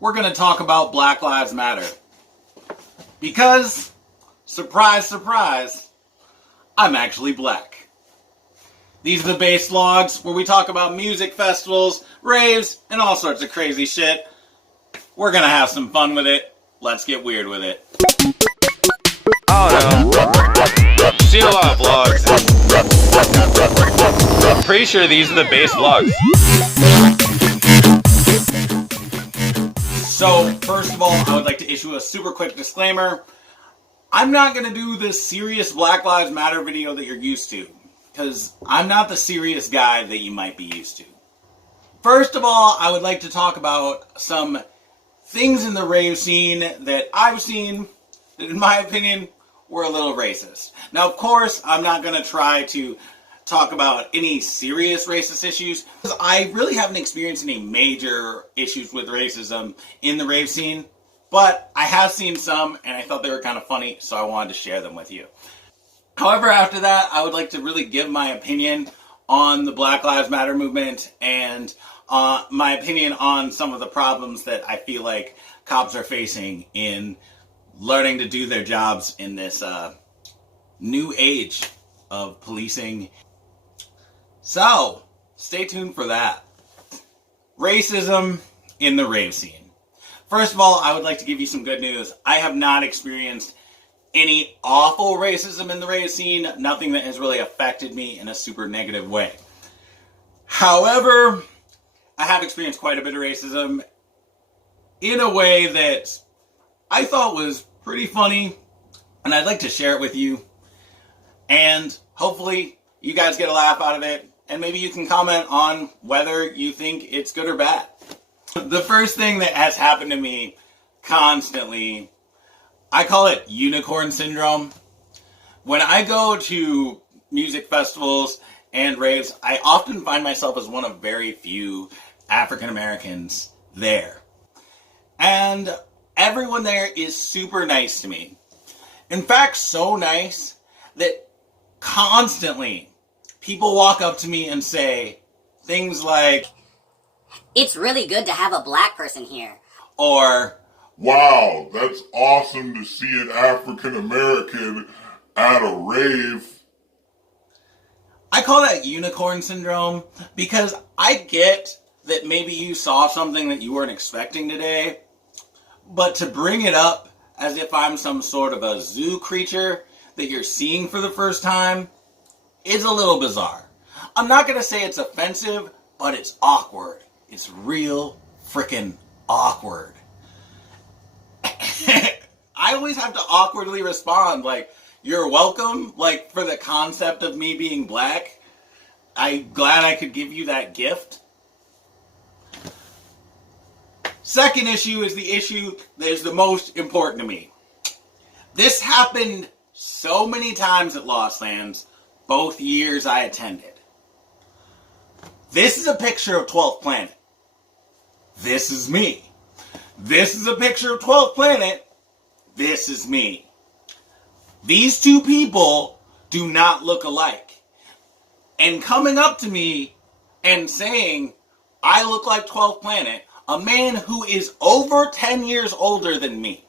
we're going to talk about Black Lives Matter. Because, surprise, surprise, I'm actually black. These are the Base Vlogs, where we talk about music festivals, raves, and all sorts of crazy shit. We're going to have some fun with it. Let's get weird with it. I don't know. I've seen a lot of vlogs. I'm pretty sure these are the Base Vlogs. So, first of all, I would like to issue a super quick disclaimer. I'm not going to do the serious Black Lives Matter video that you're used to, because I'm not the serious guy that you might be used to. First of all, I would like to talk about some things in the rave scene that I've seen that, in my opinion, were a little racist. Now, of course, I'm not going to try to talk about any serious racist issues, because I really haven't experienced any major issues with racism in the rave scene, but I have seen some, and I thought they were kind of funny, so I wanted to share them with you. However, after that, I would like to really give my opinion on the Black Lives Matter movement and my opinion on some of the problems that I feel like cops are facing in learning to do their jobs in this new age of policing. So, stay tuned for that. Racism in the rave scene. First of all, I would like to give you some good news. I have not experienced any awful racism in the rave scene. Nothing that has really affected me in a super negative way. However, I have experienced quite a bit of racism in a way that I thought was pretty funny, and I'd like to share it with you. And hopefully you guys get a laugh out of it, and maybe you can comment on whether you think it's good or bad. The first thing that has happened to me constantly, I call it unicorn syndrome. When I go to music festivals and raves, I often find myself as one of very few African Americans there. And everyone there is super nice to me. In fact, so nice that constantly people walk up to me and say things like, "It's really good to have a black person here." Or, "Wow, that's awesome to see an African American at a rave." I call that unicorn syndrome because I get that maybe you saw something that you weren't expecting today, but to bring it up as if I'm some sort of a zoo creature that you're seeing for the first time is a little bizarre. I'm not going to say it's offensive, but it's awkward. It's real freaking awkward. I always have to awkwardly respond like, "You're welcome," like for the concept of me being black. I'm glad I could give you that gift. Second issue is the issue that is the most important to me. This happened so many times at Lost Lands, both years I attended. This is a picture of 12th Planet. This is me. This is a picture of 12th Planet. This is me. These two people do not look alike. And coming up to me and saying, "I look like 12th Planet," a man who is over 10 years older than me,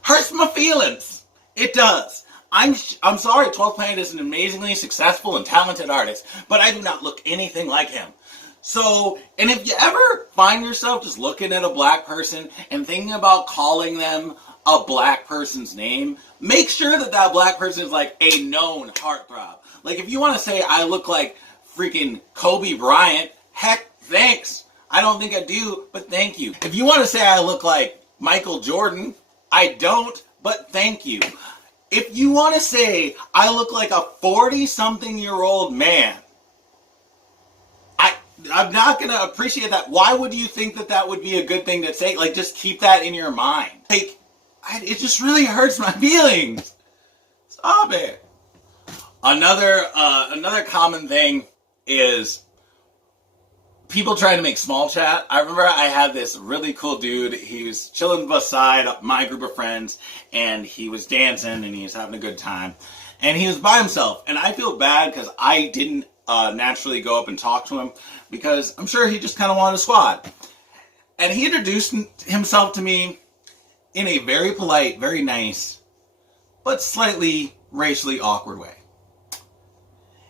hurts my feelings. It does. I'm sorry, 12th Planet is an amazingly successful and talented artist, but I do not look anything like him. So, and if you ever find yourself just looking at a black person and thinking about calling them a black person's name, make sure that that black person is like a known heartthrob. Like if you want to say I look like freaking Kobe Bryant, heck, thanks. I don't think I do, but thank you. If you want to say I look like Michael Jordan, I don't, but thank you. If you want to say I look like a 40-something-year-old man, I'm not going to appreciate that. Why would you think that that would be a good thing to say? Like, just keep that in your mind. Like, it just really hurts my feelings. Stop it. Another common thing is people trying to make small chat. I remember I had this really cool dude. He was chilling beside my group of friends, and he was dancing, and he was having a good time. And he was by himself. And I feel bad because I didn't naturally go up and talk to him, because I'm sure he just kind of wanted a squad. And he introduced himself to me in a very polite, very nice, but slightly racially awkward way.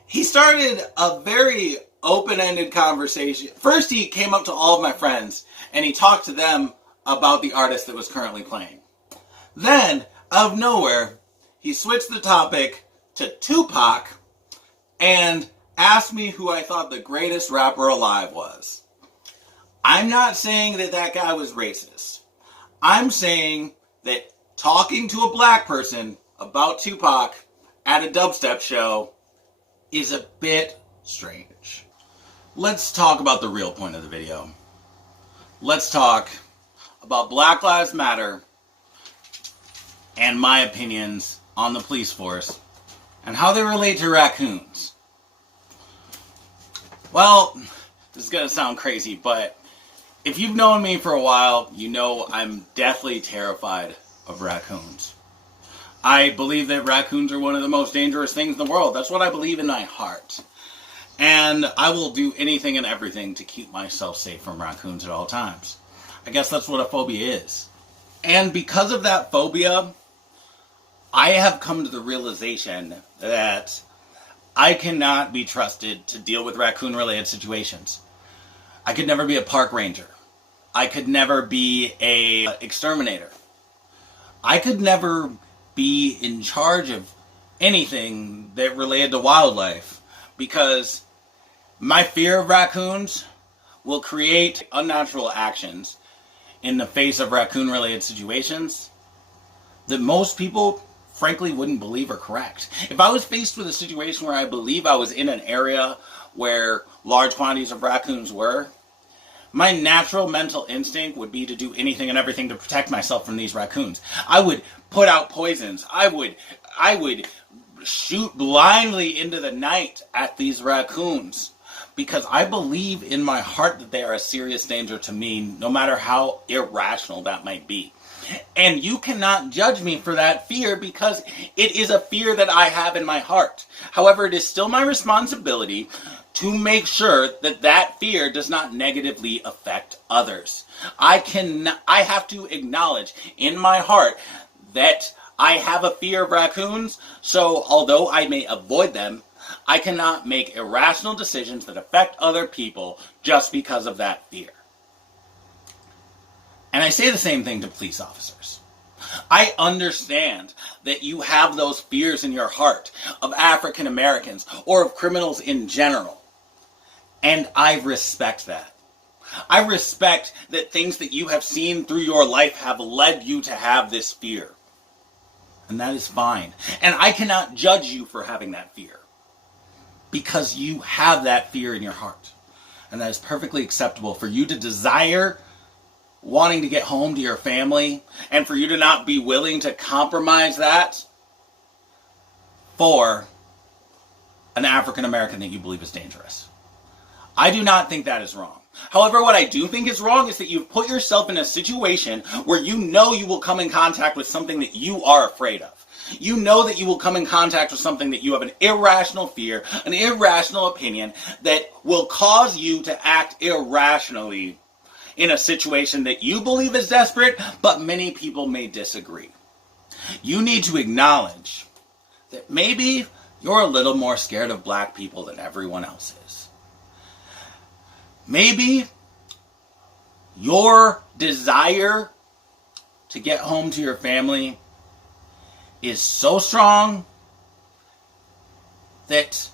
He started a very open-ended conversation. First, he came up to all of my friends and he talked to them about the artist that was currently playing. Then, out of nowhere, he switched the topic to Tupac and asked me who I thought the greatest rapper alive was. I'm not saying that that guy was racist. I'm saying that talking to a black person about Tupac at a dubstep show is a bit strange. Let's talk about the real point of the video. Let's talk about Black Lives Matter and my opinions on the police force and how they relate to raccoons. Well, this is going to sound crazy, but if you've known me for a while, you know I'm deathly terrified of raccoons. I believe that raccoons are one of the most dangerous things in the world. That's what I believe in my heart. And I will do anything and everything to keep myself safe from raccoons at all times. I guess that's what a phobia is. And because of that phobia, I have come to the realization that I cannot be trusted to deal with raccoon-related situations. I could never be a park ranger. I could never be an exterminator. I could never be in charge of anything that related to wildlife because my fear of raccoons will create unnatural actions in the face of raccoon-related situations that most people, frankly, wouldn't believe are correct. If I was faced with a situation where I believe I was in an area where large quantities of raccoons were, my natural mental instinct would be to do anything and everything to protect myself from these raccoons. I would put out poisons. I would shoot blindly into the night at these raccoons because I believe in my heart that they are a serious danger to me, no matter how irrational that might be. And you cannot judge me for that fear because it is a fear that I have in my heart. However, it is still my responsibility to make sure that that fear does not negatively affect others. I have to acknowledge in my heart that I have a fear of raccoons, so although I may avoid them, I cannot make irrational decisions that affect other people just because of that fear. And I say the same thing to police officers. I understand that you have those fears in your heart of African Americans or of criminals in general. And I respect that. I respect that things that you have seen through your life have led you to have this fear. And that is fine. And I cannot judge you for having that fear. Because you have that fear in your heart. And that is perfectly acceptable for you to desire wanting to get home to your family and for you to not be willing to compromise that for an African American that you believe is dangerous. I do not think that is wrong. However, what I do think is wrong is that you've put yourself in a situation where you know you will come in contact with something that you are afraid of. You know that you will come in contact with something that you have an irrational fear, an irrational opinion that will cause you to act irrationally in a situation that you believe is desperate, but many people may disagree. You need to acknowledge that maybe you're a little more scared of black people than everyone else is. Maybe your desire to get home to your family is so strong that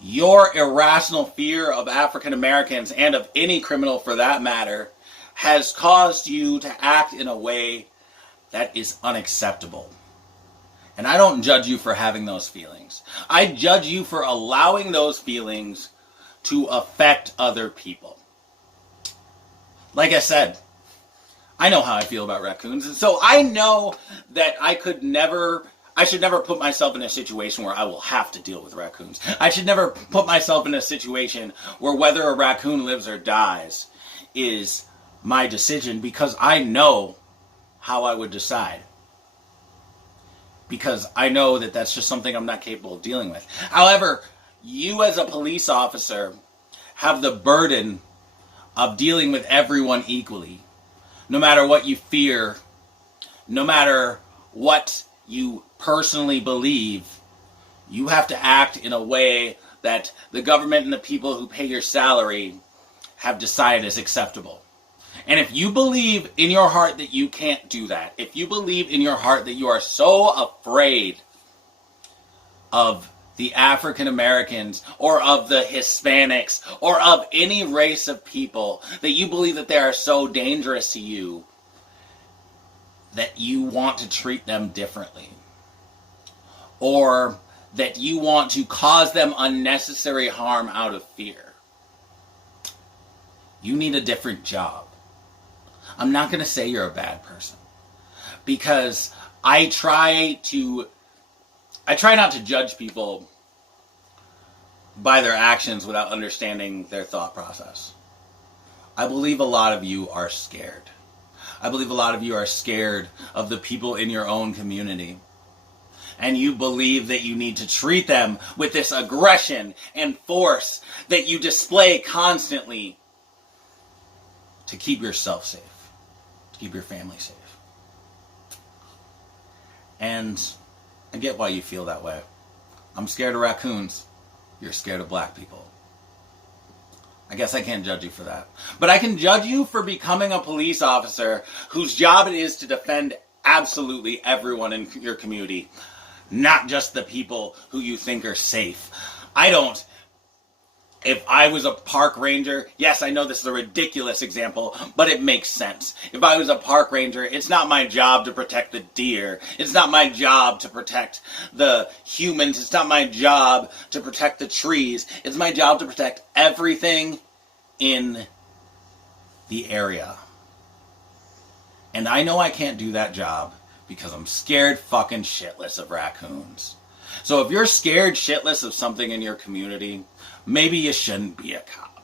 your irrational fear of African Americans and of any criminal for that matter has caused you to act in a way that is unacceptable. And I don't judge you for having those feelings. I judge you for allowing those feelings to affect other people. Like I said, I know how I feel about raccoons, and so I know that I should never put myself in a situation where I will have to deal with raccoons. I should never put myself in a situation where whether a raccoon lives or dies is my decision because I know how I would decide. Because I know that that's just something I'm not capable of dealing with. However, you as a police officer have the burden of dealing with everyone equally. No matter what you fear, no matter what you personally believe, you have to act in a way that the government and the people who pay your salary have decided is acceptable. And if you believe in your heart that you can't do that, if you believe in your heart that you are so afraid of the African Americans or of the Hispanics or of any race of people, that you believe that they are so dangerous to you that you want to treat them differently, or that you want to cause them unnecessary harm out of fear, you need a different job. I'm not going to say you're a bad person, because I try not to judge people by their actions without understanding their thought process. I believe a lot of you are scared. I believe a lot of you are scared of the people in your own community. And you believe that you need to treat them with this aggression and force that you display constantly to keep yourself safe, to keep your family safe. And I get why you feel that way. I'm scared of raccoons. You're scared of black people. I guess I can't judge you for that. But I can judge you for becoming a police officer whose job it is to defend absolutely everyone in your community, not just the people who you think are safe. If I was a park ranger, yes, I know this is a ridiculous example, but it makes sense. If I was a park ranger, it's not my job to protect the deer. It's not my job to protect the humans. It's not my job to protect the trees. It's my job to protect everything in the area. And I know I can't do that job because I'm scared fucking shitless of raccoons. So if you're scared shitless of something in your community, maybe you shouldn't be a cop.